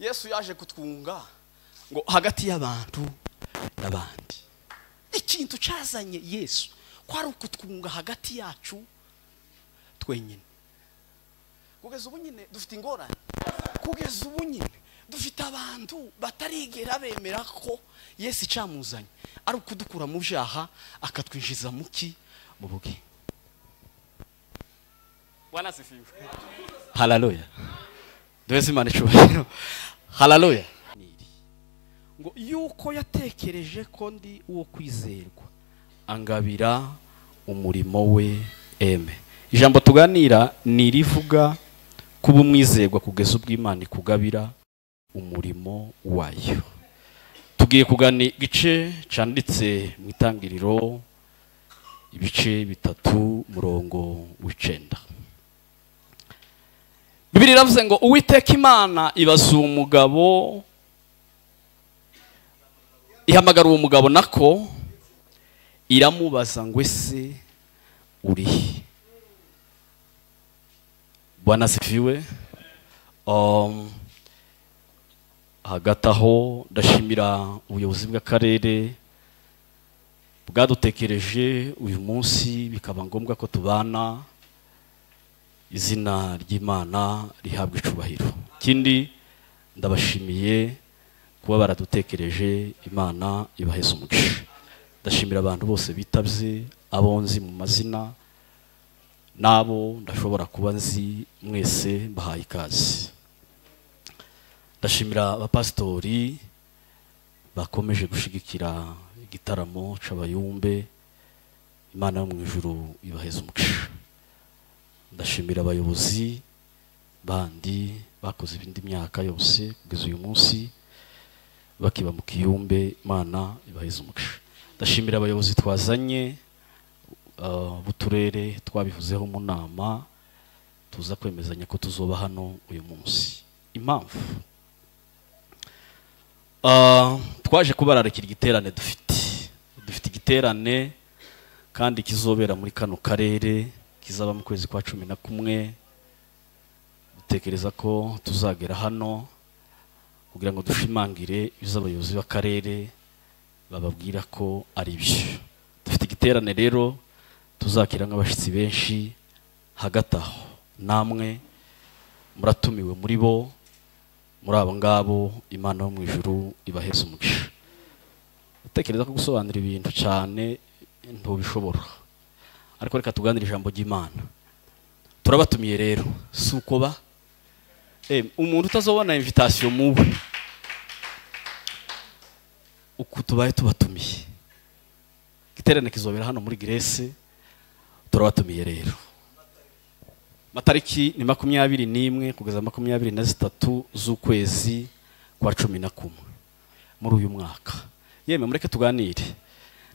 Yesu yaje kutwunga ngo hagati y'abantu n'abandi. Ikintu cyazanye Yesu kwari ukutwunga hagati yacu twenyine. Kugeza ubu nyine dufite ingorane. Kugeza ubu nyine dufite abantu batarigera bemera ko Yesu cyamuzanye ari ukudukura mu byaha akatwinjiza muki mu bugingo. Bwana sifiwe. Haleluya. Duheze Imana icyubahiro. Haleluya. Ngo yuko yatekereje ko ndi uwo kwizerwa angabira umurimo we. Eme. Ijambo tuganira ni rivuga kuba umwizerwa kugeza ubw'Imana ikugabira umurimo wayo. Tugiye kuganira igice cyanditse mu itangiriro ibice 3 murongo w'9. Bibiliya iravuze ngo Uwiteka Imana ibaza umugabo, ihamagara uwo mugabo nako iramubaza ngo ese uri. Bwana sifiwe. Hagati aho ndashimira ubuyobozi bw'akarere bwadutekereje uyu munsi bikaba ngombwa ko tubana. Izina ry'Imana rihabwa icubahiro. Kindi ndabashimiye kuba baradutekereje. Imana ibaheze umugisha. Ndashimira abantu bose bitabye, abonzi mu mazina nabo ndashobora kuba nzi mwese bahaye ikaze. Ndashimira abapastori bakomeje gushigikira igitaramo c'abayumbe. Imana yo mu ijuru ibaheze umugisha. Ndashimira abayobozi bandi bakoze ibindi myaka yose kugeza uyu munsi bakiba mu kiyumbe. Imana ibaheze umugisha. Ndashimira abayobozi twazanye buturere twabivuzeho mu nama tuza kwemezanya ko tuzoba hano uyu munsi. Impamvu twaje kubararikira igiterane dufite igiterane kandi kizobera muri kano karere, kizaba mu kwezi kwa 11. Dutekereza ko tuzagera hano kugira ngo dushimangire iby'abayobozi b'akarere bababwira ko ari byo. Dufite igiterane rero tuzakira nk'abashitsi benshi. Hagati aho namwe muratumiwe muri bo, muri abo ngabo Imana yo mu ijuru ibaheze umugisha. Utekereza ko gusobanura ibintu cyane ntubishobora, ariko reka tuganire ijambo ry'Imana. Turabatumiye rero si uko ba umuntu utazobona invitation muwe uku tubaye tubatumiye. Igiterane kizobera hano muri Grace. Turabatumiye rero. Matariki ni 21 kugeza 23 z'ukwezi kwa 11 muri uyu mwaka. Yeme mureke tuganire.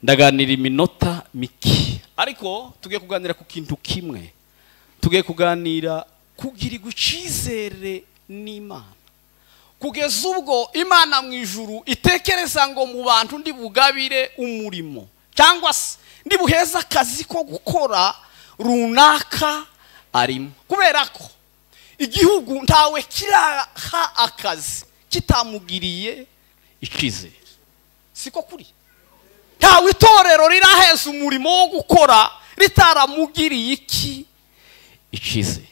Ndaganira iminota miki, ariko tugiye kuganira ku kintu kimwe. Tugiye kuganira kugira gucizere n'Imana. Kugeza ubwo Imana mu ijuru itekereza ngo mu bantu ndi bugabire umurimo cyangwa se ndi buheza akazi ko gukora runaka arimo. Kubera ko igihugu ntawe kiraha akazi kitamugiriye icizere. Siko kuri? Ntawe itorero riraheza umurimo wo gukora ritaramugiriye iki icizere.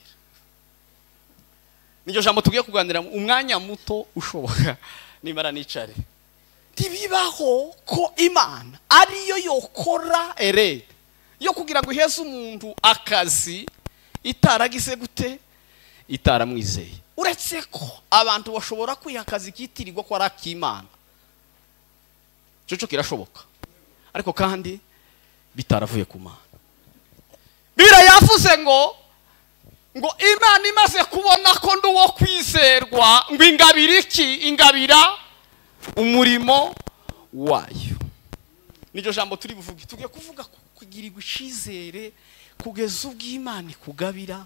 Niryo jambo tugiye kuganira umwanya muto ushoboka. Nimara nicare. Tibibaho ko Imana ariyo yokora ere yo kugira ngo iheze umuntu akazi itaragize gute, itaramwizeye. Uretse ko abantu bashobora kwiha akazi kitirirwa ko ari Imana. Cyo kirashoboka, ariko kandi bitaravuye ku Mana. Bibiliya yavuze ngo Imana imaze kubona ko ndi uwo kwizerwa ngo ingabira iki, ingabira umurimo wayo. Niryo jambo turi buvuge. Tugiye kuvuga kugira icizere kugeza ubw'Imana ikugabira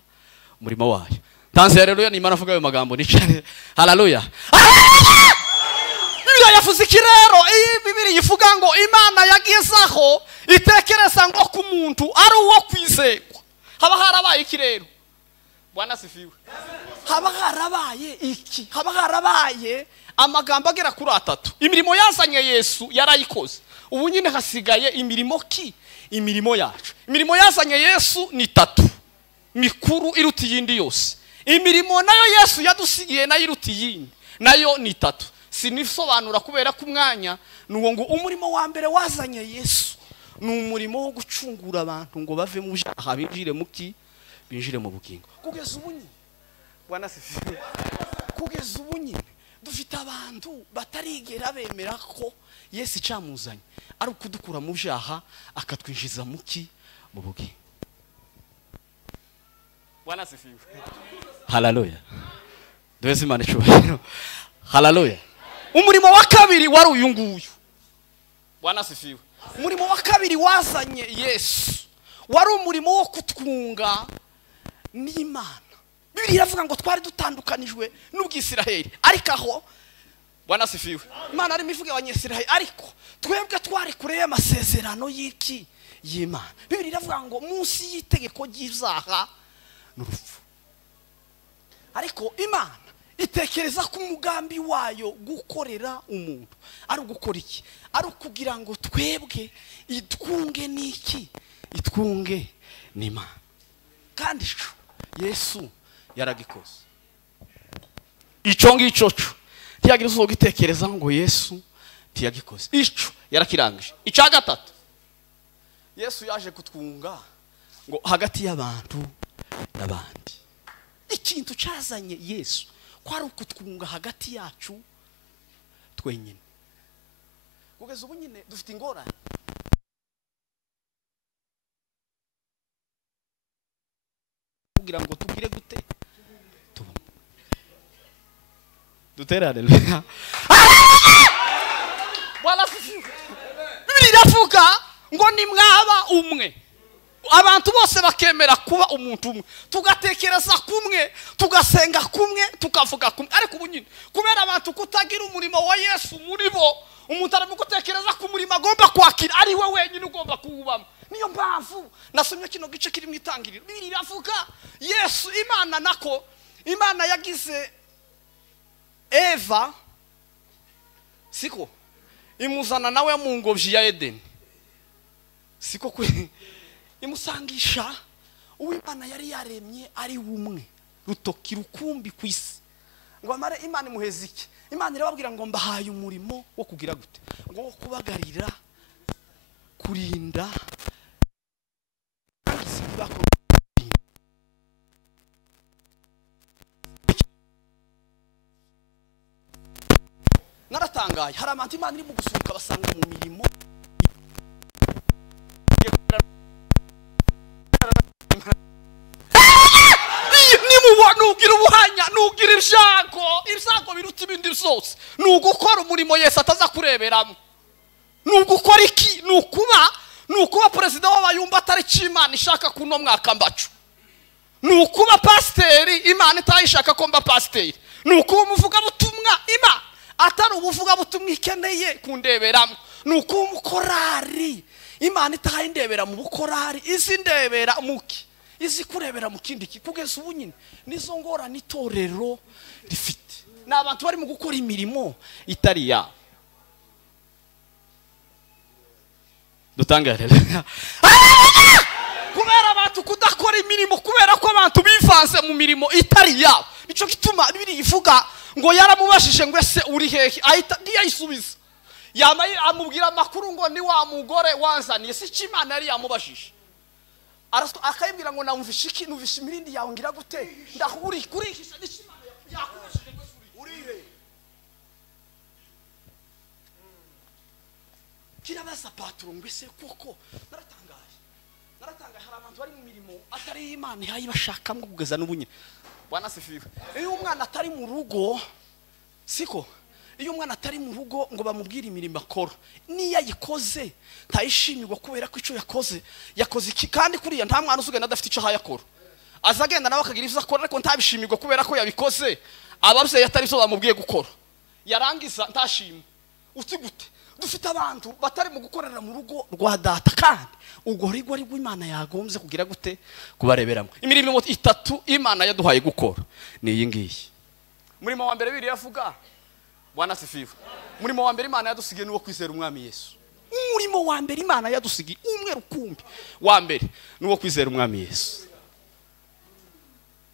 umurimo wayo. Tanze haleluya. Ni Imana avuga ayo magambo nicare. Haleluya. Bibiliya yavuze iki rero? Iyi Bibiliya ivuga ngo Imana yagizaho itekereza ngo ku muntu ari uwo kwizerwa. Haba harabaye iki rero? Bwana sifiwe. Haba harabaye iki? Haba harabaye amagambo agera kuri 3. Imirimo yazanye Yesu yarayikoze. Ubu nyine hasigaye imirimo ki? Imirimo yacu. Imirimo yazanye Yesu ni 3 mikuru iruti yindi yose. Imirimo nayo Yesu yadusigiye nayo iruti yindi nayo ni 3. Sinisobanura kubera ku mwanya nuwo ngo umurimo wa mbere wazanye Yesu ni umurimo wo gucungura abantu ngo bave mu byaha binjire mu ki? Binjire mu bugingo. Kugeza ubu nyine Bwana sifiwe. Kugeza ubu nyine dufite abantu batarigera bemera ko Yesu icamuzanye ari ukudukura mu byaha akatwinjiza mu ki? Mu bugingo. Bwana sifiwe. Haleluya. Duheze Imana icyubahiro. Haleluya. Umurimo wa kabiri wari uyu nguyu. Bwana sifiwe. Umurimo wa kabiri wazanye Yesu wari umurimo wo kutwunga n'Imana. Bibiliya iravuga ngo twari dutandukanijwe n'ubwisiraheli, ariko aho Bwana sifiwe, Imana ari mivuga abanyesiraheli, ariko twebwe twari kure y'amasezerano y'iki? Y'Imana. Bibiliya iravuga ngo munsi y'itegeko ry'ibyaha n'urupfu. Ariko Imana itekereza ko umugambi wayo gukorera umuntu ari ugukora iki? Ari ukugira ngo twebwe itwunge n'iki? Itwunge n'Imana. Kandi Yesu yaragikoze. Ico ngicyo ntiyagira uzo gitekereza ngo Yesu ntiyagikoze. Ico yarakirangije. Icya gatatu, Yesu yaje kutwunga ngo hagati y'abantu n'abandi. Ikintu cyazanye Yesu kwari ukutwunga hagati yacu twenyine. Kugeza ubu nyine dufite ingorane. Kugira ngo tugire gute? Duterane. Bwana sifiwe. Bibiliya iravuga ngo ni mwaba umwe. Abantu bose bakemera kuba umuntu umwe, tugatekereza kumwe, tugasenga kumwe, tukavuga kumwe. Ariko ubu nyine kubera abantu kutagira umurimo wa Yesu muri bo, umuntu arimo gutekereza ku murimo agomba kwakira ari we wenyine ugomba kuwubamo. Niyo mpamvu nasomye kino gice kiri mu itangiriro. Bibiliya iravuga Yesu Imana nako Imana yagize Eva siko imuzana nawe mu ngobyi ya Edeni. Siko kuri imusangisha uw'Imana yari yaremye ari umwe rutoki rukumbi kwisi. Ngo amare Imana imuheze iki? Imana irababwira ngo mbahaye umurimo wo kugira gute? Ngo wo kubagarira, kurinda, naratangaye. Hari abantu Imana iri mu gusuka basanga mu mirimo nugira ubuhanya, nugira ibyago biruta ibindi byose. Nugukora umurimo Yesu ataza kureberamo. Nugukora iki? Nukuba president w'abayumba atari cy'Imana ishaka kuno mwaka mbacu. Nukuba pasiteri Imana itayishaka ko mba pasiteri. Nukuba umuvuga butumwa Imana atari ubuvuga butumwa ikeneye kundeberamo. Nukuba umukorari Imana itayindebera mu bukorari, izi ndebera muki? Izi kurebera mu kindi ki? Kugeza ubu nyine nizo ngorane itorero rifite. N'abantu bari mu gukora imirimo itari ya. Dutangare. Kubera abantu kudakora imirimo, kubera ko abantu bivanze mu mirimo itari ya. Nico gituma Bibiliya ivuga ngo yaramubashije ngo ese uri hehe? Ahita ntiyayisubiza. Yamaye amubwira amakuru ngo ni wa mugore wanzaniye. Si cy'Imana yari yamubashije. Akayibwira ngo namvishe iki? Nuvishe imirindi yawe ngira gute? Ndahuri kurihisha n'Imana yakubashije ngo urihe? Kirabaza patron ngo ese koko naratangaye. Hari abantu bari mu mirimo atari Imana yayibashakamo kugeza n'ubunyine. Bwana sifiwe. Iyo umwana atari mu rugo siko, iyo umwana atari mu rugo ngo bamubwire imirimo akora, niyo yayikoze ntayishimirwa kubera ko icyo yakoze iki. Kandi kuriya nta mwana usugenda adafite icyo hayakora, azagenda nawe akagira ivyo akora ariko ntabishimirwa kubera ko yabikoze abavyeyi atari byo bamubwiye gukora. Yarangiza ntashimwe. Uti gute? dufite abantu batari mu gukorera mu rugo rwa data kandi ubwo rigwa Imana yagombye kugira gute kubareberamo. Imirimo 3 Imana yaduhaye gukora ni iyi ngiyi. Murimo wa mbere biri yavuga Bwana sifiwe. Murimo wa mbere Imana yadusigiye nuwo kwizera umwami Yesu. Umurimo wa mbere Imana yadusigiye umwe rukumbi wa mbere nuwo kwizera umwami Yesu.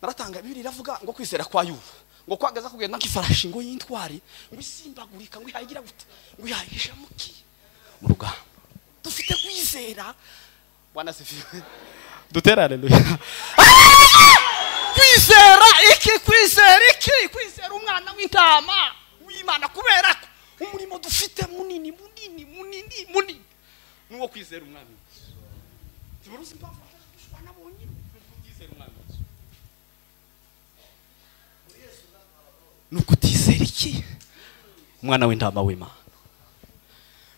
Naratanga bibiri iravuga ngo kwizera kwa Yuda ngo kwagaza kugenda nk'ifarashi ngo yintwari ngo isimbagurika ngo ihagira gute ngo yahisha muki mu rugamba. Dufite kwizera Bwana sifiwe. Dutera haleluya. Kwizera iki kwizera umwana w'intama w'Imana kubera ko umurimo dufite munini nuwo kwizera umwami. Tiburuzi mpamvu nabonye kwizera umwami. Nukutizera iki umwana w'intama w'Imana.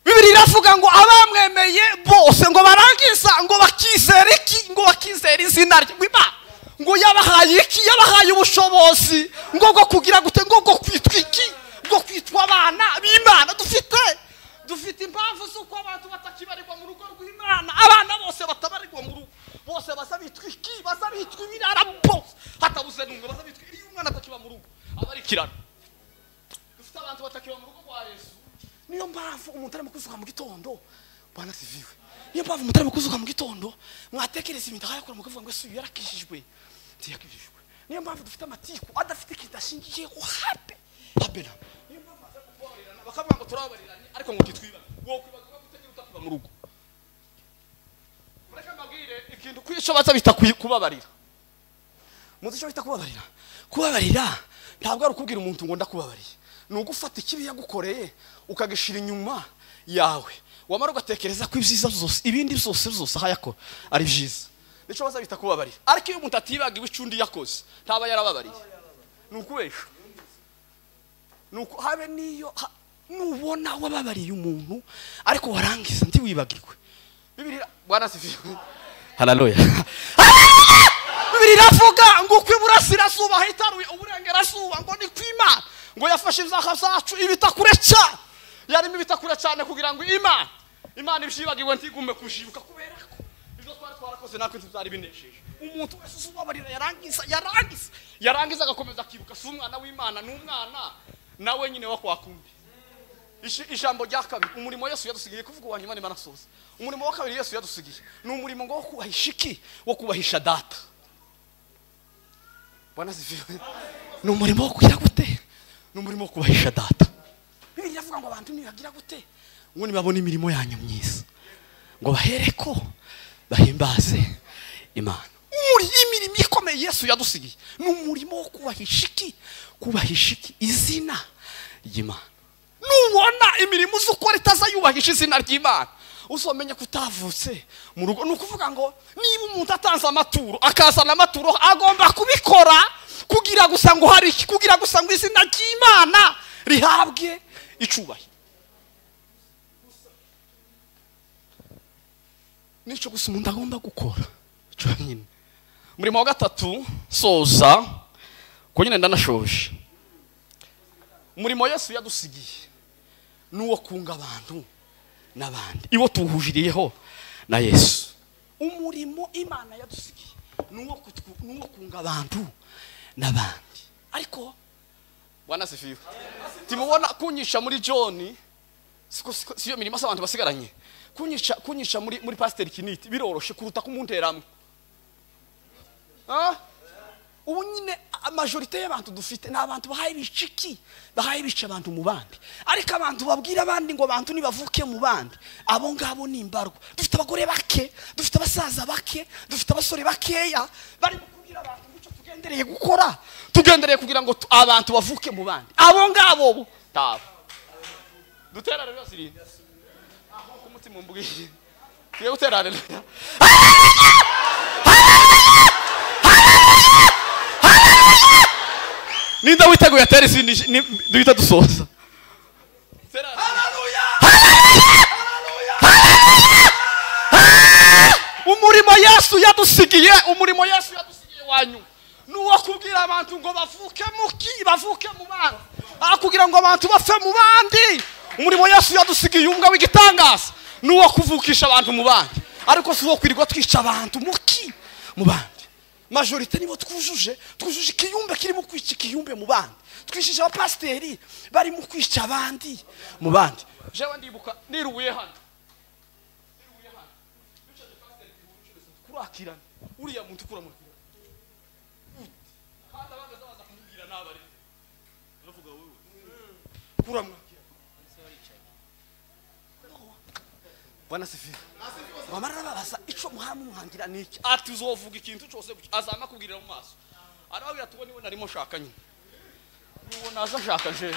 Bibiri iravuga ngo abamwemeye bose ngo barangiza ngo bakizera iki ngo bakizera izina ry'Imana ngo yabahaye iki yabahaye ubushobozi ngo kugira gute ngo kwitwa iki ngo kwitwa abana b'Imana. Dufite impamvu z'uko abantu batakibarirwa mu rugo rw'Imana. Abana bose batabarirwa mu rugo bose basabitwa iki basabitwa ibirara bose hatabuze n'umwe basabitwa iyo umwana atakiba mu rugo abarikirana. Dufite abantu batakiba mu rugo kwa Yesu. Niyo mpamvu umuntu arimo kuzuka mu gitondo Bwana sifiwe. Niyo mpamvu umuntu arimo kuzuka mu gitondo mwatekereza ibintu akora mukavuga ngo Yesu yarakijijwe ntiyakijijwe. Niyo mpamvu dufite amatiku adafite kidashingiye ku habe. Niyo mpamvu kubabarirana bakavuga ngo turababariranye ariko ngo kitwiba wo kwibaza gutegera utakuba mu rugo. Mureka mbabwire ikintu kwico baza bita kubabarira. Muzi bita kubabarira ntabwo ari ukubwira umuntu ngo ndakubabariye. Ni ugufata ikibi yagukoreye ukagishira inyuma yawe wamara ugatekereza ko ibyiza byose ibindi byose hayako ari byiza. Nico baza bita kubabarira. Ariko iyo umuntu atibagiwe icundi yakoze ntaba yarababariye. Nukubesha nuko habe niyo nubona wababariye umuntu ariko warangiza ndi wibagirwe. Bibiri Bwana sifiwe. Haleluya. Bibiri iravuga ngo kwiburasirazuba hitaruye uburengerazuba ngo ni kw'Imana ngo yafashe inzaka zacu ibitakure cyane yarimo ibitakure cyane kugira ngo Imana ibyibagiwe ntigume kushibuka kubera ko ibyo twarakoze natwe tuzari binesheje. Umuntu wese usubabarira yarangiza agakomeza akibuka si umwana w'Imana n'umwana nawe nyine wa kwakundi. Ijambo rya kabiri umurimo Yesu yadusigiye kuvuga wanyuma Imana soza. Umurimo wa kabiri Yesu yadusigiye ni umurimo ngo kubahisha iki wo kubahisha data. Bwana sifiwe. Ni umurimo wo kugira gute ni umurimo wo kubahisha data. Bibiri yavuga ngo abantu nibagira gute ngo nibabona imirimo yanyu myiza ngo bahereko bahimbaze Imana. Imirimo ikomeye Yesu yadusigiye ni umurimo wo kubahisha iki izina ry'Imana. Nubona imirimo uzukora itaza yubahisha izina ry'Imana uzomenya kutavutse mu rugo. Nukuvuga ngo niba umuntu atanze amaturo akazana amaturo agomba kubikora kugira gusa ngo hari kugira gusa ngo izina ry'Imana rihabwe icubahiro. Nico gusa umuntu agomba gukora cyo nyine. Umurimo wa gatatu soza ko nyine ndanashoje. Umurimo Yesu yadusigiye nuwo kunga abantu n'abandi ibo tuhujiriyeho na Yesu. Umurimo Imana yadusigiye nuwo kunga abantu n'abandi. Ariko Bwana sifiwe. Timubona kunyisha muri John siyo mirimo abantu basigaranye. Kunyisha muri Pastor Kiniti biroroshe kuruta kumunteramwe. Ubu nyine majorite y'abantu dufite n'abantu bahaye biciki bahaye bica abantu mu bandi. Ariko abantu babwira abandi ngo abantu nibavuke mu bandi abo ngabo ni imbarwa. Dufite abagore bake, dufite abasaza bake, dufite abasore bakeya bari kubwira abantu ngo tugendereye gukora tugendereye kugira ngo abantu bavuke mu bandi. Abo ngabo tabo dutera rero ziri aho ku mutima mbwiye tuye gutera rero. Ninda witeguye atera izindi duhita dusoza. Haleluya. Umurimo Yesu yadusigiye wanyu nuwo kubwira abantu ngo bavuke mu bandi. Kugira ngo abantu bafe mu bandi umurimo Yesu yadusigiye umwe w'igitangaza nuwo kuvukisha abantu mu bandi ariko si wo kwirirwa twica abantu mu bandi majorite nibo twujuje ikiyumbe kirimo kwica ikiyumbe mu bandi twishije abapasiteri bari mu kwica abandi mu bandi jewe ndibuka nirubuye hano kurakirana uriya muntu kuramukira kandi abagaza baza kumubwira nabare uravuga wewe kuramukira bwana sifi wamarara babaza ico muhamu muhangira niki ati uzovuga ikintu cyose azama kubwirira mu maso arababwira tubone we narimo shaka nyine uwo naza shaka je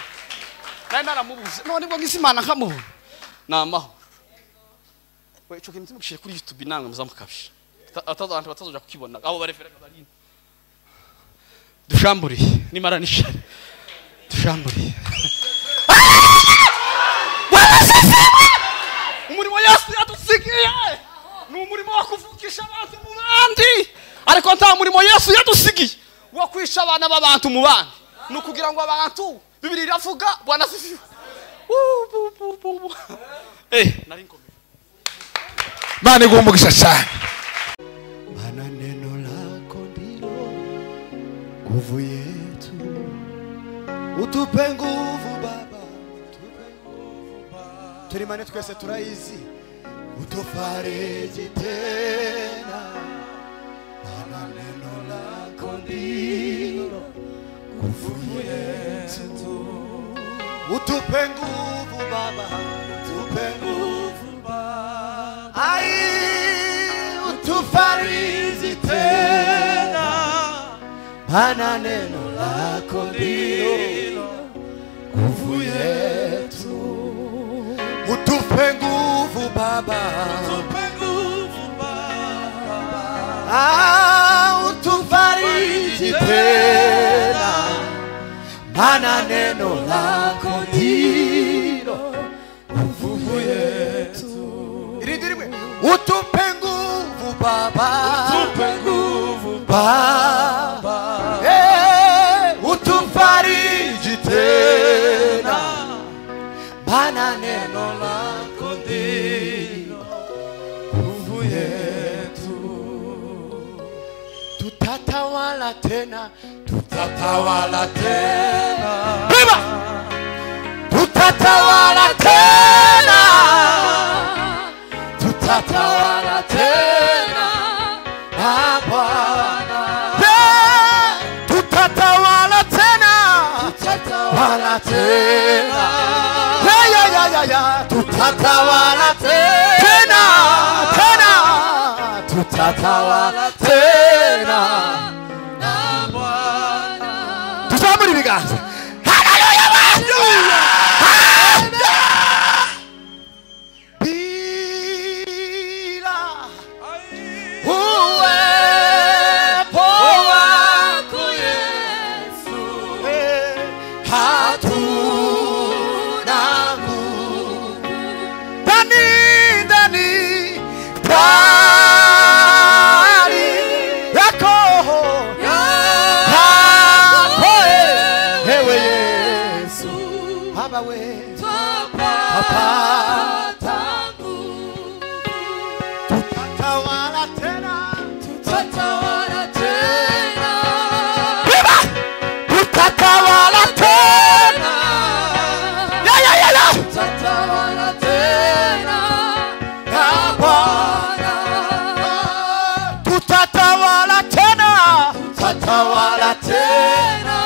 nari naramubuze none ngo ngizimana nkamubona namaho we ico kintu mukishije kuri YouTube namwe muzamukabisha atazabantu batazoja kukibona abo barefereka bari dushamburi nimara nishare dushamburi umurimo Yesu yadusigiye ni umurimo wo kuvukisha abantu mu bandi ariko nta murimo Yesu yadusigiye wo kwisha abana b'abantu mu bandi no kugira ngo abantu Bibiri iravuga bwana sifiwe nari nkomeye Mane gumugisha cyane Mana neno lako ndilo nguvu yetu, utupe nguvu Baba, tulimane twese turaizi, utufariji tena. Mana neno lako ndilo nguvu yetu, utupe nguvu Baba, utupe nguvu Baba, ai utufariji tena. Mana neno lako ndilo nguvu yetu, utupe nguvu Baba, utupe nguvu Baba, utufariji tena. Mana neno lako ndilo nguvu yetu, iridirime utupe nguvu Baba, utupe nguvu Baba, utufariji tena. Mana neno lako ndilo nguvu yetu, tutatawala tena, tutatawala tena, Baba, tutatawala tena, tutatawala tena na Bwana, tutatawala tena, tutatawala tena, tutatawala tena, tutatawala tena na Bwana. Tuzamuri biganza. Haleluya, haleluya. Bila uwepo wako Yesu, hatuna nguvu. Ndani yako ewe Yesu, Baba we twapata nguvu, tutatawala tena, tutatawala tena, Baba, tutatawala tena, tutatawala tena na Bwana, tutatawala tena, tutatawala tena,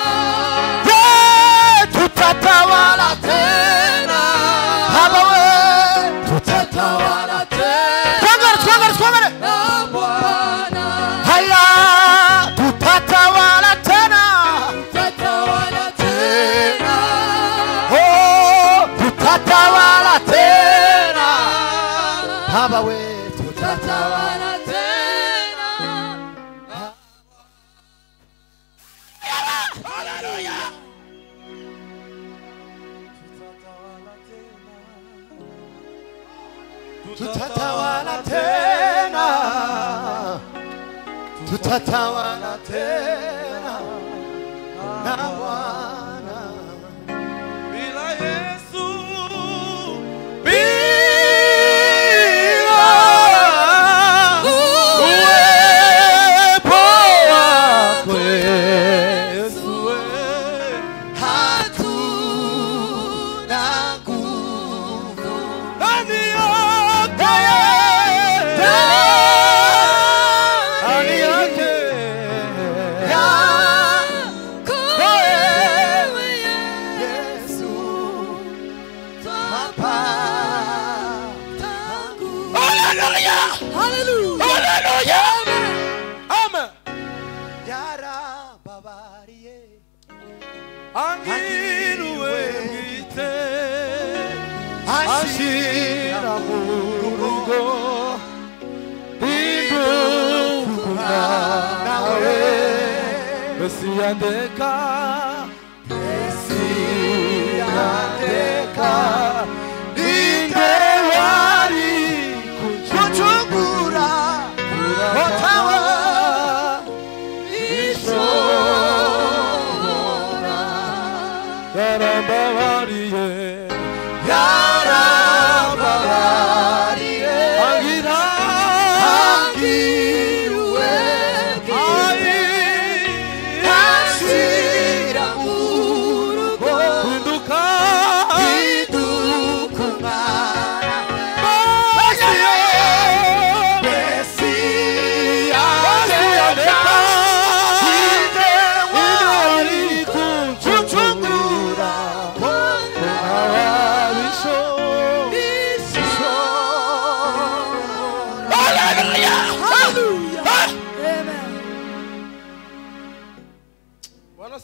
tutatawala tena, Baba we tutatawala tena, twangare na Bwana, haya tutatawala tena, tutatawala tena, oh tutatawala tena, Baba we tutatawala tena. Haleluya. Tutatawala tena, tutatawala tena na Bwana. Bila Yesu Hallelujah. Hallelujah. Amen. yarambabariye Angiriwe bwite ashira mu rugo indukuna nawe Mesiyandeka Mesiyandeka inde wari kuncungura otawa ishobora yarambabariye yarambabariye angiriwe ashira mu rugo Hinduka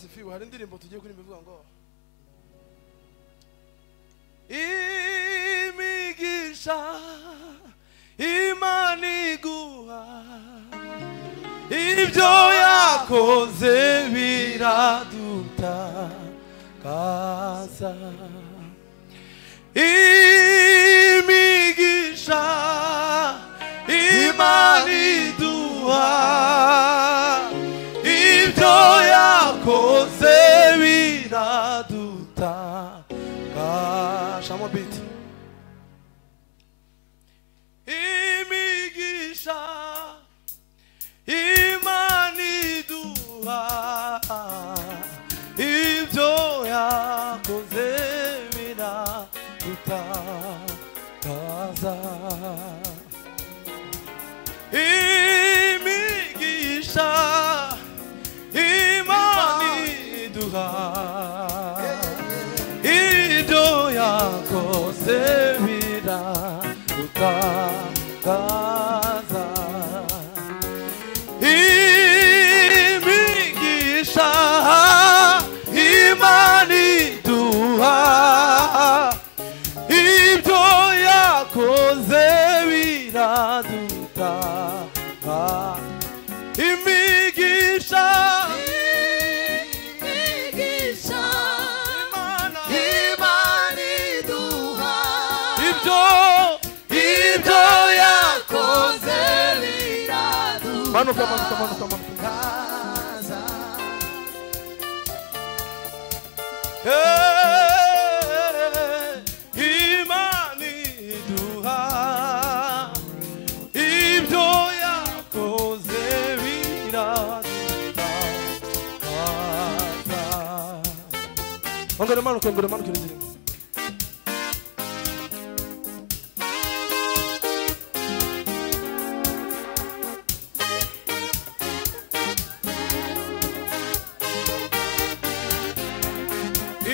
Sifiwe hari indirimbo tugiye kuri bivuga ngo imigisha Imana iguha ibyo yakoze biradutakaza imigisha Imana iduha ibyo yakoze biradutakaza mo beat imigisha Imana iduha ibyo yakoze biradutakaza imigisha Imana iduha ibyo yakoze biradutakaza imigisha Imana iduha ibyo yakoze biradutakaza imigisha Imana iduha ibyo yakoze biradutakaza manuka Imana iduha ibyo yakoze biradutakaza ongera manuka indirimbo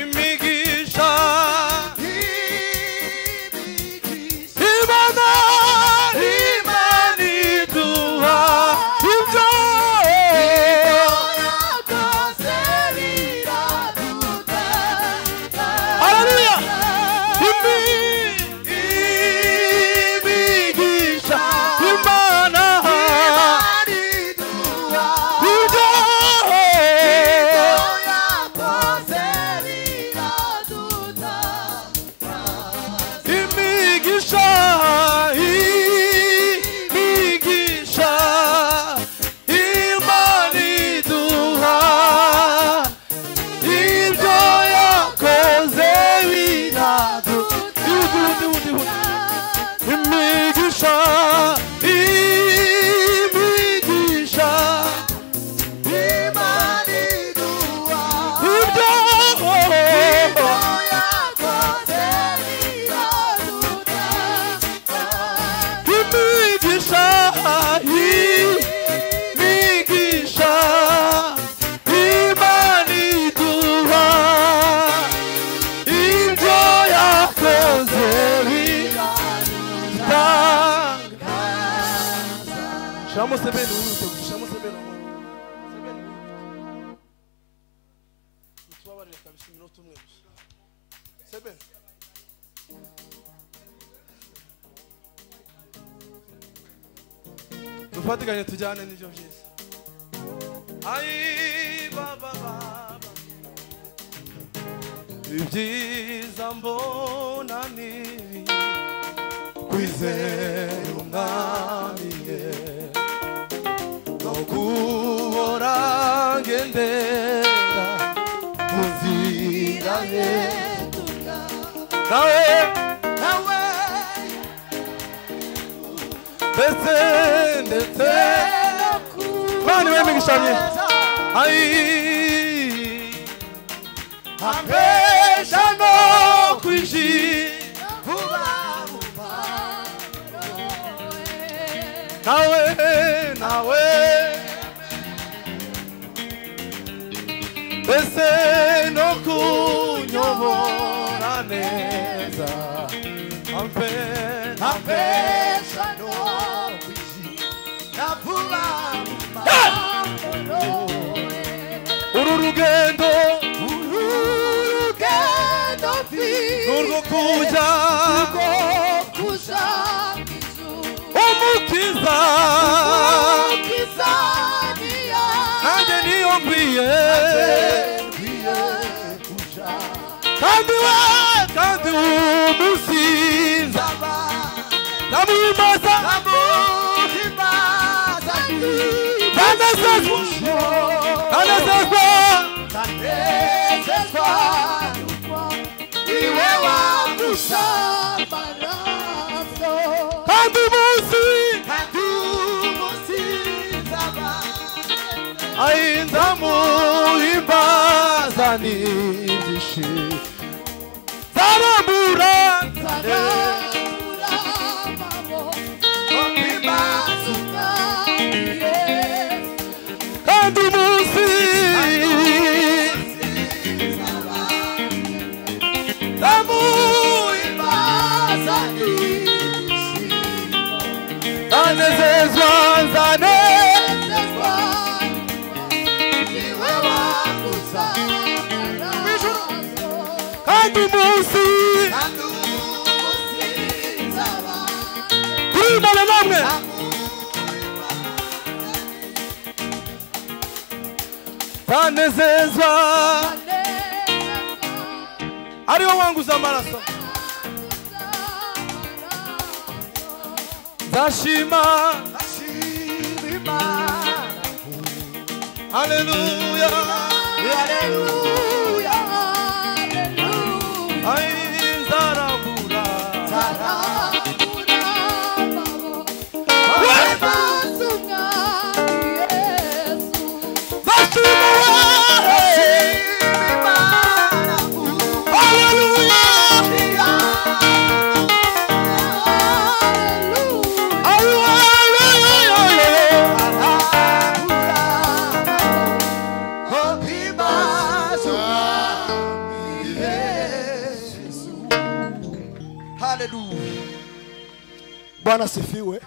imigisha Imana iduha ibyo yakoze biradutakaza Hallelujah. Shamo sebeni wihute gusa. Shamo sebeni amwe. Sebeni wihute. Tubabarire kabisa iminota umwe gusa. Sebeni. Dufatikanye tujyane n'ibyo byiza. Ai baba baba. Ibyiza mbona nibi. Kwizera umwami ye. No kuhora ngendera mu nzira ye. Nawe ndetse Mani wemi gishamye Ai Ambesha no kwishi Nawe Ndetse no kunyobora neza Ambesha no kwishi Uru rugendo Nurwo kuja Umukiza Nanjye niyo nkwiye Kandi umusinza Ndamuhimbaza Tanezezwa Iwe wagusa Kandi umusi zaba Ai ndamuhimbaza n'ibyishimo Zarambura Kandi umusi ndamuhimbaza n'ibyishimo Tanezezwa Iwe wagusa Kandi umusi Kurimana namwe Tanezezwa Ariwo wanguza amaraso Ndashima Haleluya Ai zarabura Bwana sifiwe.